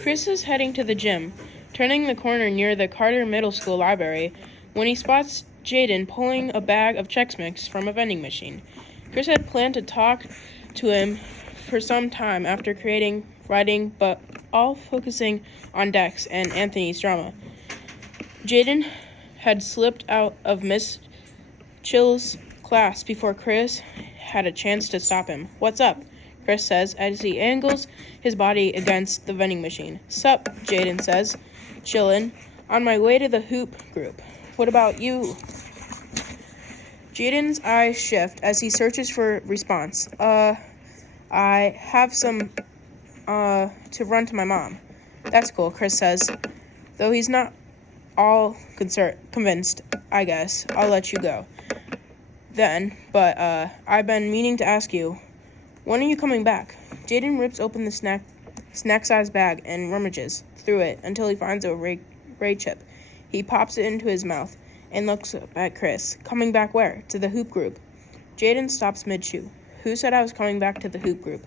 Chris is heading to the gym, turning the corner near the Carter Middle School library, when he spots Jaden pulling a bag of Chex Mix from a vending machine. Chris had planned to talk to him for some time after writing, but all focusing on Dex and Anthony's drama. Jaden had slipped out of Miss Chill's class before Chris had a chance to stop him. "What's up?" Chris says as he angles his body against the vending machine. "Sup," Jaden says, "Chillin'. On my way to the hoop group. What about you?" Jaden's eyes shift as he searches for response. I have some, to run to my mom." "That's cool," Chris says, though he's not all convinced. "I guess I'll let you go then, but I've been meaning to ask you, when are you coming back?" Jaden rips open the snack-sized bag and rummages through it until he finds a Ray chip. He pops it into his mouth and looks up at Chris. "Coming back where?" "To the hoop group." Jaden stops mid-chew. "Who said I was coming back to the hoop group?"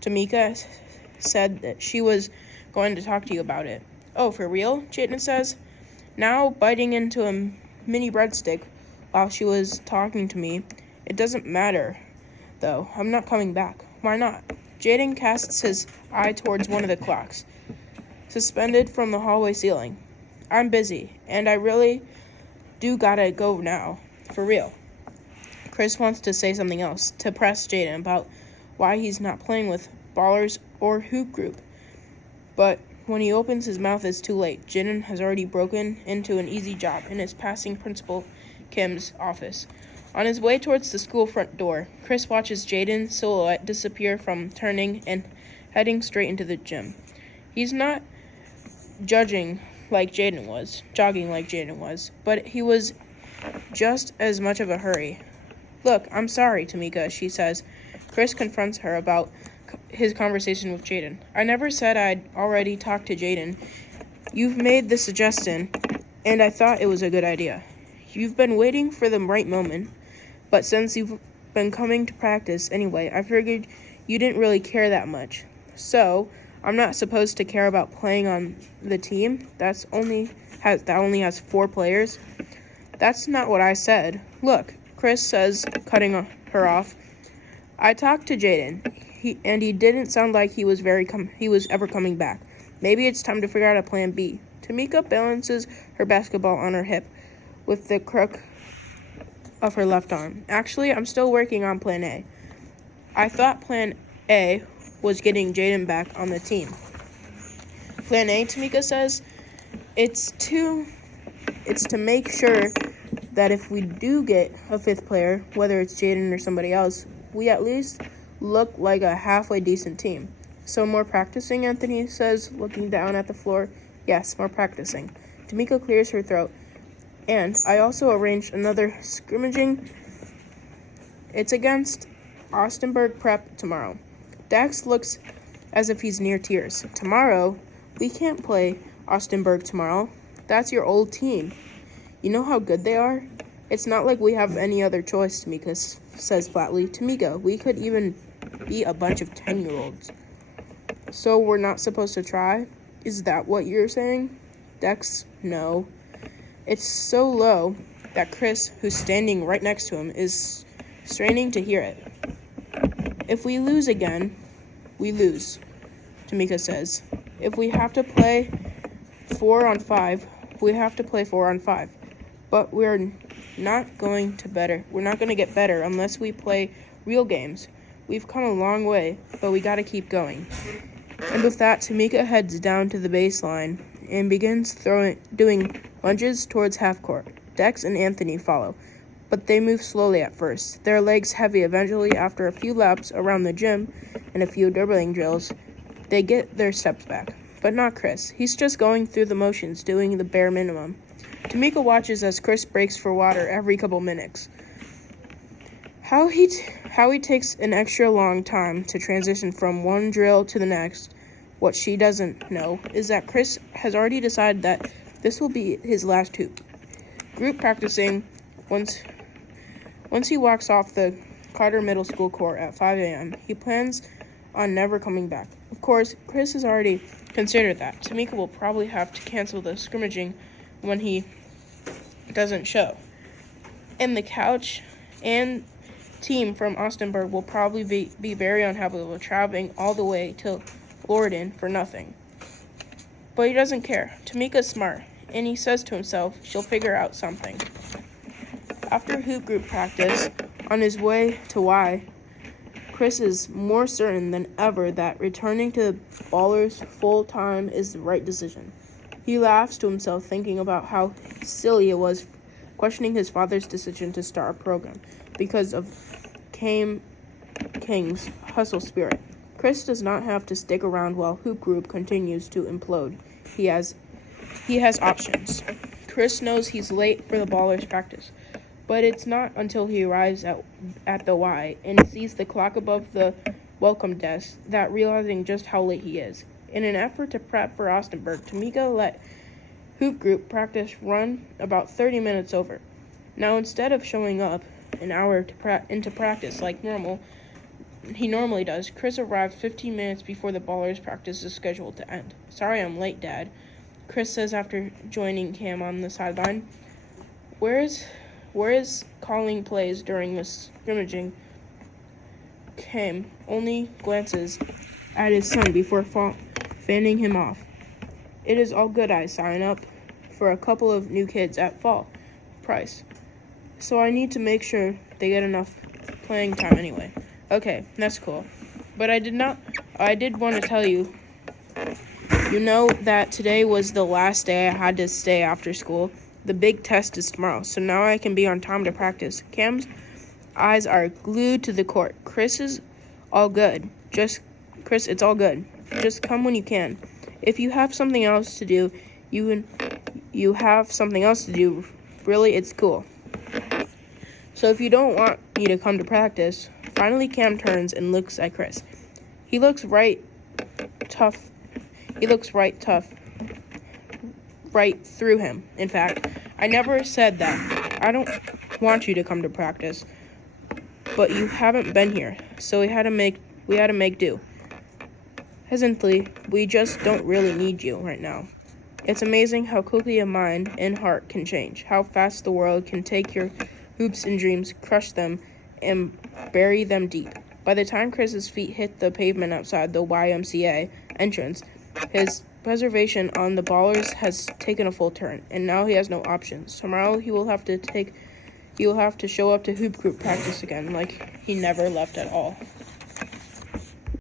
"Tamika said that she was going to talk to you about it." "Oh, for real?" Jaden says, now biting into a mini breadstick while she was talking to me. "It doesn't matter, though. I'm not coming back." "Why not?" Jaden casts his eye towards one of the clocks, suspended from the hallway ceiling. "I'm busy, and I really do gotta go now. For real." Chris wants to say something else to press Jaden about why he's not playing with ballers or hoop group, but when he opens his mouth, it's too late. Jaden has already broken into an easy job and is passing Principal Kim's office. On his way towards the school front door, Chris watches Jaden's silhouette disappear from turning and heading straight into the gym. He's not jogging like Jaden was, but he was just as much of a hurry. "Look, I'm sorry, Tamika," she says. Chris confronts her about his conversation with Jaden. "I never said I'd already talked to Jaden. You've made the suggestion, and I thought it was a good idea. You've been waiting for the right moment, but since you've been coming to practice anyway, I figured you didn't really care that much. So, I'm not supposed to care about playing on the team that only has 4 players." "That's not what I said." "Look," Chris says, cutting her off. "I talked to Jaden, and he didn't sound like he was ever coming back. Maybe it's time to figure out a plan B." Tamika balances her basketball on her hip with the crook of her left arm. "Actually, I'm still working on plan A. I thought plan A was getting Jaden back on the team." "Plan A," Tamika says, it's to make sure that if we do get a 5th player, whether it's Jaden or somebody else, we at least look like a halfway decent team." "So more practicing," Anthony says, looking down at the floor. "Yes, more practicing." Tamika clears her throat. "And I also arranged another scrimmaging. It's against Austinburg Prep tomorrow." Dax looks as if he's near tears. "Tomorrow? We can't play Austinburg tomorrow. That's your old team. You know how good they are? It's not like we have any other choice," Tamika says flatly. "Tamika, we could even be a bunch of 10-year-olds. So we're not supposed to try? Is that what you're saying?" Dex, "No." It's so low that Chris, who's standing right next to him, is straining to hear it. "If we lose again, we lose," Tamika says. "If we have to play 4 on 5, we have to play 4 on 5. But we're not going to get better unless we play real games. We've come a long way, but we gotta keep going." And with that, Tamika heads down to the baseline and begins doing lunges towards half court. Dex and Anthony follow, but they move slowly at first, their legs heavy. Eventually, after a few laps around the gym and a few dribbling drills, they get their steps back. But not Chris. He's just going through the motions, doing the bare minimum. Tamika watches as Chris breaks for water every couple minutes. How he takes an extra long time to transition from one drill to the next. What she doesn't know is that Chris has already decided that this will be his last hoop. Group practicing once he walks off the Carter Middle School court at 5 a.m. He plans on never coming back. Of course, Chris has already consider that. Tamika will probably have to cancel the scrimmaging when he doesn't show. And the couch and team from Austinburg will probably be very unhappy with traveling all the way to Lorden for nothing. But he doesn't care. Tamika's smart, and he says to himself she'll figure out something. After hoop group practice, on his way to Y, Chris is more certain than ever that returning to Ballers full-time is the right decision. He laughs to himself thinking about how silly it was questioning his father's decision to start a program because of King's hustle spirit. Chris does not have to stick around while hoop group continues to implode. He has options. Chris knows he's late for the Ballers practice, but it's not until he arrives at the Y and sees the clock above the welcome desk that realizing just how late he is. In an effort to prep for Austinburg, Tamika let hoop group practice run about 30 minutes over. Now, instead of showing up an hour into practice like he normally does, Chris arrived 15 minutes before the Ballers practice is scheduled to end. "Sorry I'm late, Dad," Chris says after joining Cam on the sideline. Where is calling plays during the scrimmaging? Cam only glances at his son before fanning him off. "It is all good. I sign up for a couple of new kids at fall price, so I need to make sure they get enough playing time anyway." "Okay, that's cool. But I did want to tell you, that today was the last day I had to stay after school. The big test is tomorrow, so now I can be on time to practice." Cam's eyes are glued to the court. Chris, it's all good. Just come when you can. If you have something else to do, you have something else to do. Really, it's cool. So if you don't want me to come to practice. Finally, Cam turns and looks at Chris. He looks right through him. "In fact, I never said that. I don't want you to come to practice, but you haven't been here, so we had to make do. Hesitantly, we just don't really need you right now. It's amazing how quickly a mind and heart can change, how fast the world can take your hopes and dreams, crush them, and bury them deep." By the time Chris's feet hit the pavement outside the YMCA entrance, his reservation on the Ballers has taken a full turn, and now he has no options. Tomorrow he will have to show up to hoop group practice again, like he never left at all.